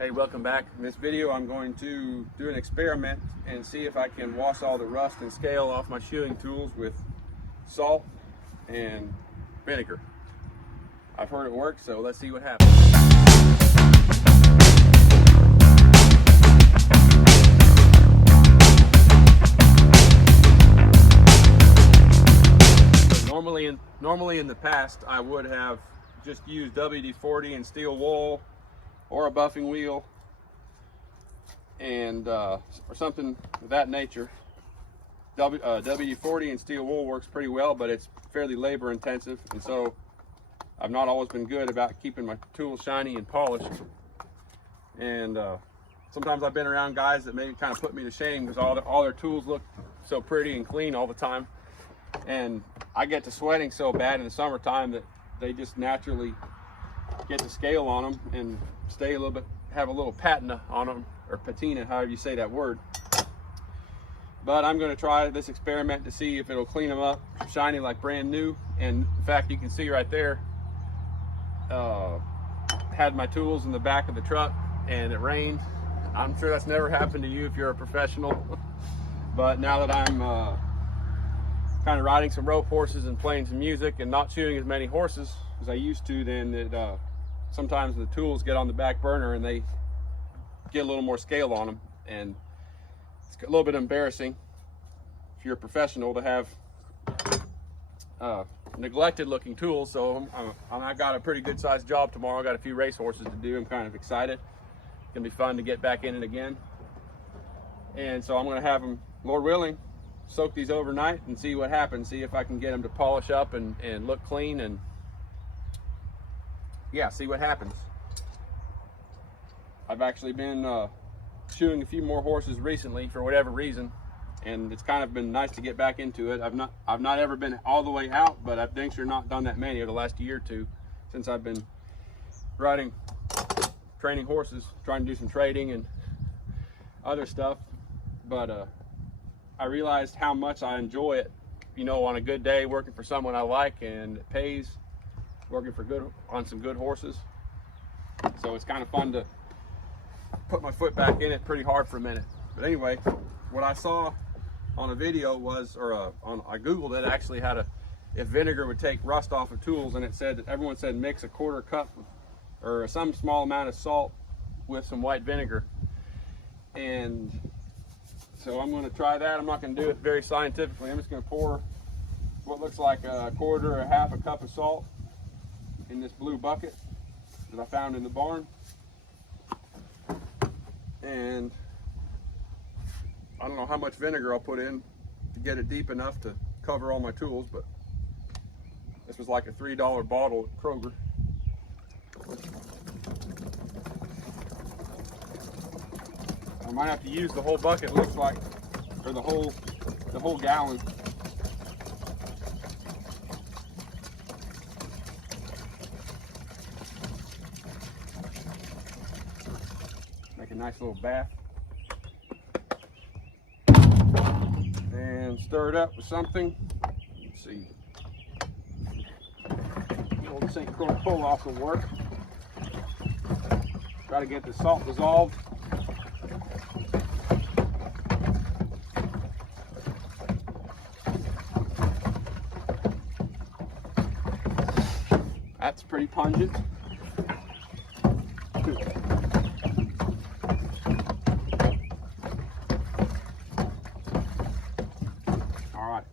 Hey, welcome back. In this video I'm going to do an experiment and see if I can wash all the rust and scale off my shoeing tools with salt and vinegar. I've heard it works, so let's see what happens. Normally in the past I would have just used WD-40 and steel wool or a buffing wheel and or something of that nature. WD-40 and steel wool works pretty well, but it's fairly labor intensive, and so I've not always been good about keeping my tools shiny and polished. And sometimes I've been around guys that maybe kind of put me to shame because all their tools look so pretty and clean all the time, and I get to sweating so bad in the summertime that they just naturally get the scale on them and stay a little bit, have a little patina on them, or patina, however you say that word. But I'm going to try this experiment to see if it'll clean them up shiny like brand new. And in fact, you can see right there, had my tools in the back of the truck and it rained. I'm sure that's never happened to you if you're a professional. But now that I'm kind of riding some rope horses and playing some music and not shooting as many horses as I used to, then it sometimes the tools get on the back burner and they get a little more scale on them, and it's a little bit embarrassing if you're a professional to have neglected looking tools. So I've got a pretty good sized job tomorrow. I got a few race horses to do. I'm kind of excited. It's gonna be fun to get back in it again, and so I'm gonna have them, Lord willing, soak these overnight and see what happens, see if I can get them to polish up and look clean, and yeah, see what happens. I've actually been shoeing a few more horses recently for whatever reason, and it's kind of been nice to get back into it. I've not ever been all the way out, but I've dang sure not done that many over the last year or two since I've been training horses, trying to do some trading and other stuff. But I realized how much I enjoy it, you know, on a good day, working for someone I like and it pays, working on some good horses. So it's kind of fun to put my foot back in it pretty hard for a minute. But anyway, what I saw on a video was, I googled it actually, if vinegar would take rust off of tools, and it said that everyone said mix a quarter cup or some small amount of salt with some white vinegar. And so I'm going to try that. I'm not going to do it very scientifically. I'm just going to pour what looks like a quarter or half a cup of salt in this blue bucket that I found in the barn. And I don't know how much vinegar I'll put in to get it deep enough to cover all my tools, but this was like a $3 bottle at Kroger. I might have to use the whole bucket, looks like, or the whole gallon. Make a nice little bath. And stir it up with something. Let's see. The old St. Croix pull-off will work. Try to get the salt dissolved. That's pretty pungent. All right.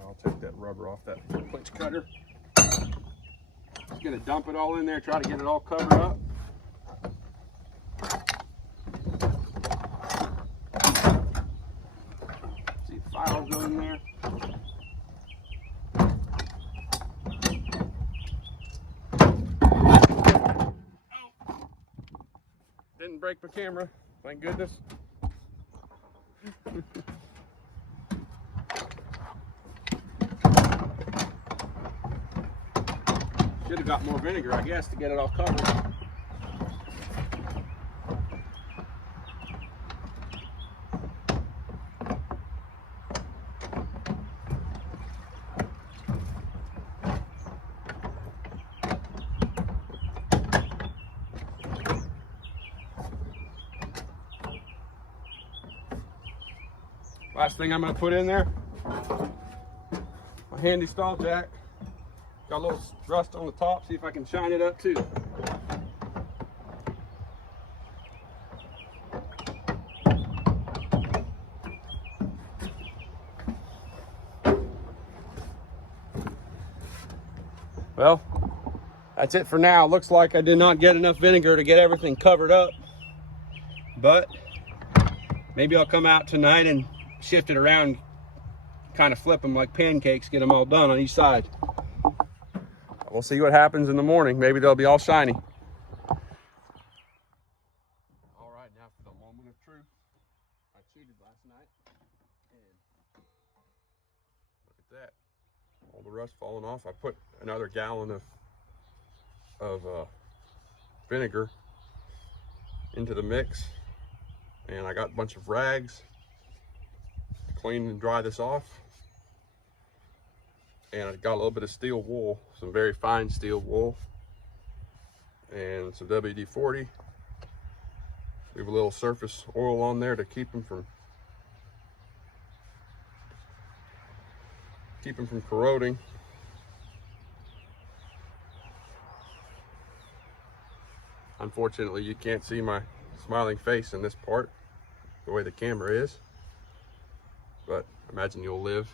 I'll take that rubber off that punch cutter. Just gonna dump it all in there, try to get it all covered up. See if files go in there. Didn't break my camera, thank goodness. Should have got more vinegar, I guess, to get it all covered. Last thing I'm going to put in there, my handy stall jack. Got a little rust on the top. See if I can shine it up too. Well, that's it for now. Looks like I did not get enough vinegar to get everything covered up, but maybe I'll come out tonight and shift it around, kind of flip them like pancakes, get them all done on each side. We'll see what happens in the morning. Maybe they'll be all shiny. All right, now for the moment of truth. I cheated last night, and look at that. All the rust falling off. I put another gallon of vinegar into the mix, and I got a bunch of rags to clean and dry this off. And I got a little bit of steel wool, some very fine steel wool, and some WD-40. Leave a little surface oil on there to keep them from corroding. Unfortunately, you can't see my smiling face in this part, the way the camera is, but imagine you'll live.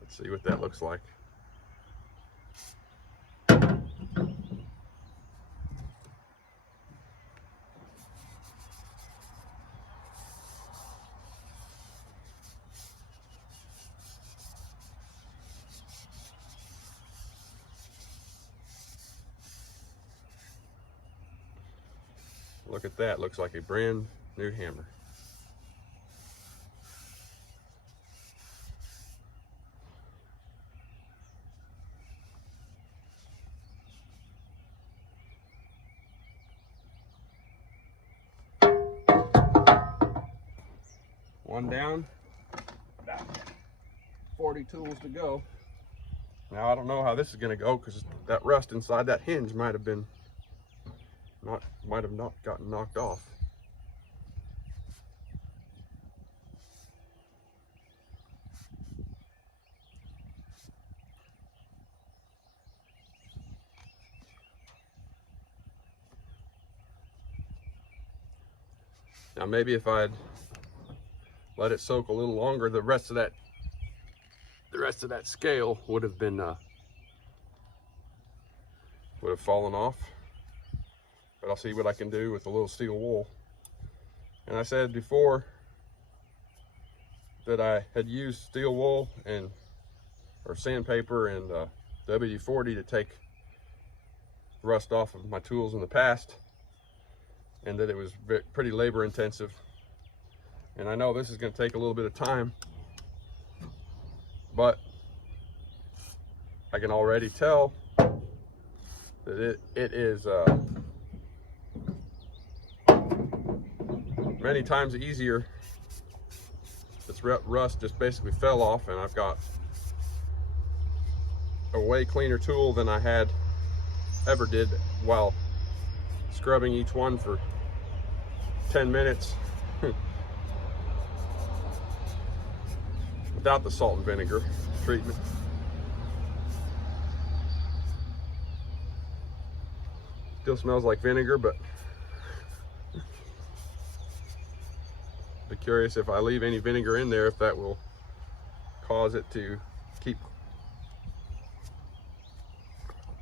Let's see what that looks like. Look at that, looks like a brand new hammer. One down, about 40 tools to go. Now I don't know how this is going to go, because that rust inside that hinge might have not gotten knocked off. Now maybe if I'd let it soak a little longer, the rest of that scale would have fallen off. But I'll see what I can do with a little steel wool. And I said before that I had used steel wool or sandpaper and WD-40 to take rust off of my tools in the past, and that it was pretty labor intensive. And I know this is going to take a little bit of time, but I can already tell that it is many times easier. This rust just basically fell off, and I've got a way cleaner tool than I had ever did while scrubbing each one for 10 minutes without the salt and vinegar treatment. Still smells like vinegar, but be curious if I leave any vinegar in there, if that will cause it to keep,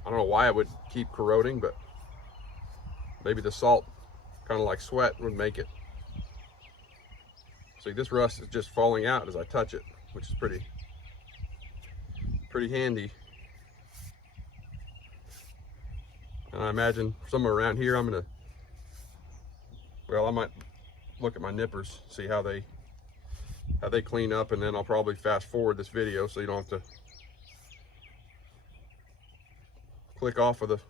I don't know why it would keep corroding, but maybe the salt, kind of like sweat, would make it. See, this rust is just falling out as I touch it, which is pretty handy. And I imagine somewhere around here I might look at my nippers, see how they clean up, and then I'll probably fast forward this video so you don't have to click off of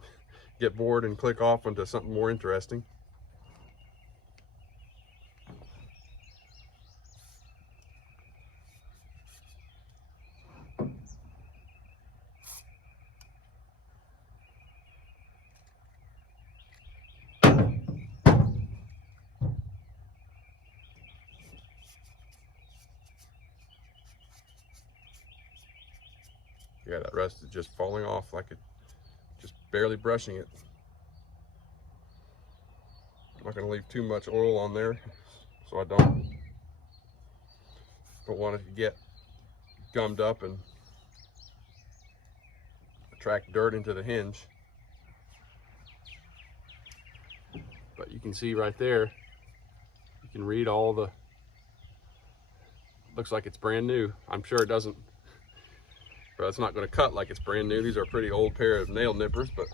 get bored and click off onto something more interesting. Yeah, that rust is just falling off like it, just barely brushing it. I'm not going to leave too much oil on there, so I don't want it to get gummed up and attract dirt into the hinge. But you can see right there, you can read all the, looks like it's brand new. I'm sure it doesn't, but it's not going to cut like it's brand new. These are a pretty old pair of nail nippers, but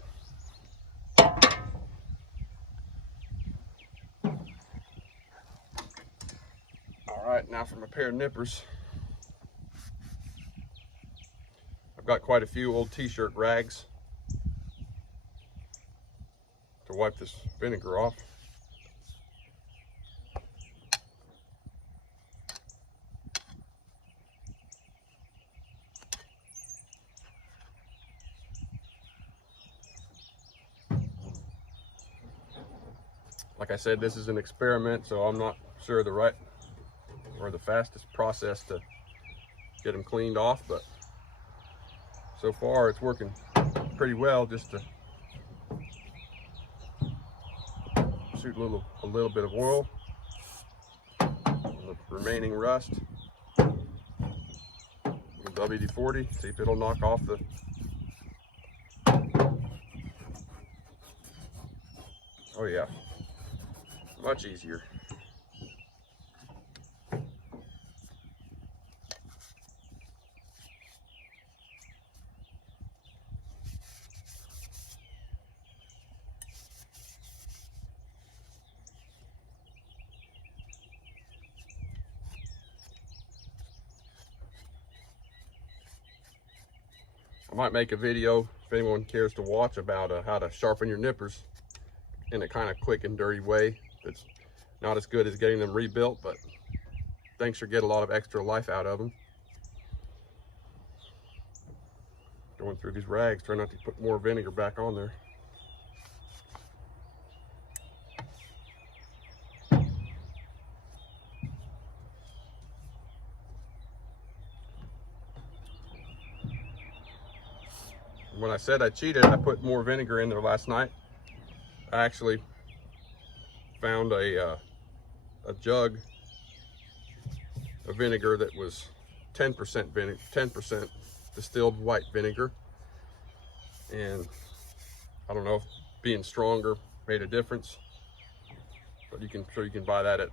all right, now for my pair of nippers. I've got quite a few old t-shirt rags to wipe this vinegar off. Like I said, this is an experiment, so I'm not sure the right or the fastest process to get them cleaned off, but so far it's working pretty well. Just to shoot a little bit of oil on the remaining rust. WD-40, see if it'll knock off the oh yeah, much easier. I might make a video if anyone cares to watch about how to sharpen your nippers in a kind of quick and dirty way. That's not as good as getting them rebuilt, but thanks for get a lot of extra life out of them. Going through these rags, try not to put more vinegar back on there. When I said I cheated, I put more vinegar in there last night. I actually found a jug of vinegar that was 10% vinegar, 10% distilled white vinegar, and I don't know if being stronger made a difference, but you can buy that at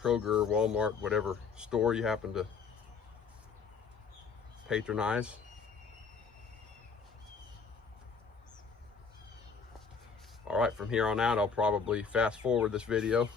Kroger, Walmart, whatever store you happen to patronize. All right, from here on out, I'll probably fast forward this video.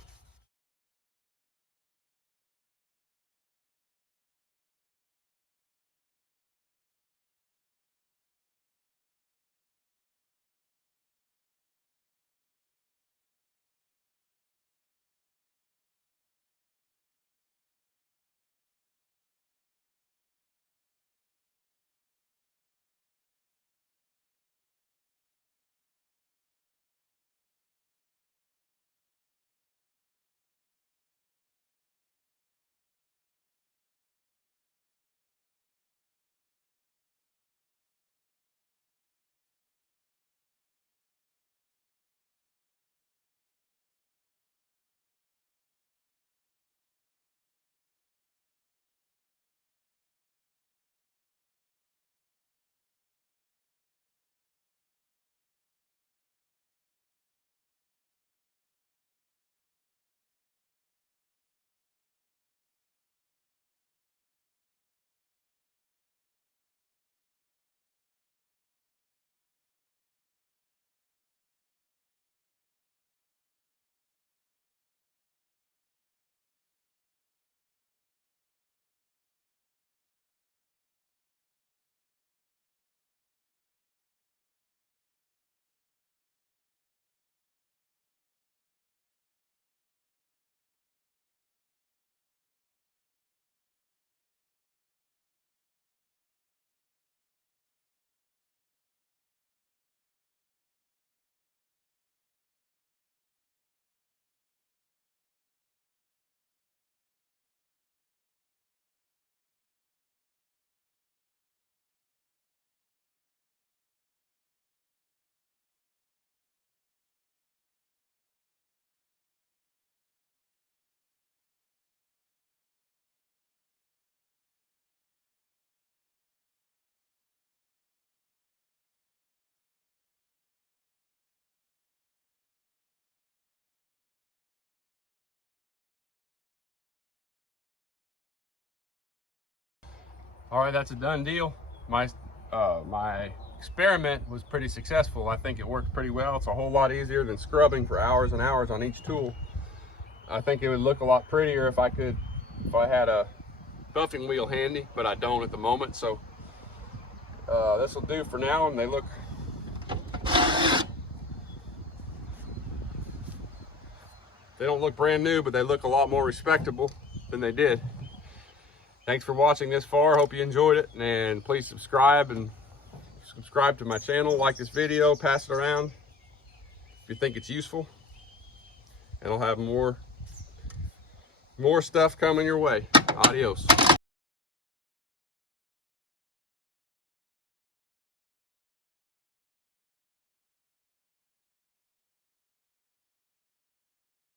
All right, that's a done deal. My experiment was pretty successful. I think it worked pretty well. It's a whole lot easier than scrubbing for hours and hours on each tool. I think it would look a lot prettier if I had a buffing wheel handy, but I don't at the moment. So this will do for now, and they don't look brand new, but they look a lot more respectable than they did. Thanks for watching this far. Hope you enjoyed it, and please subscribe to my channel, like this video, pass it around if you think it's useful, and I'll have more stuff coming your way. Adios.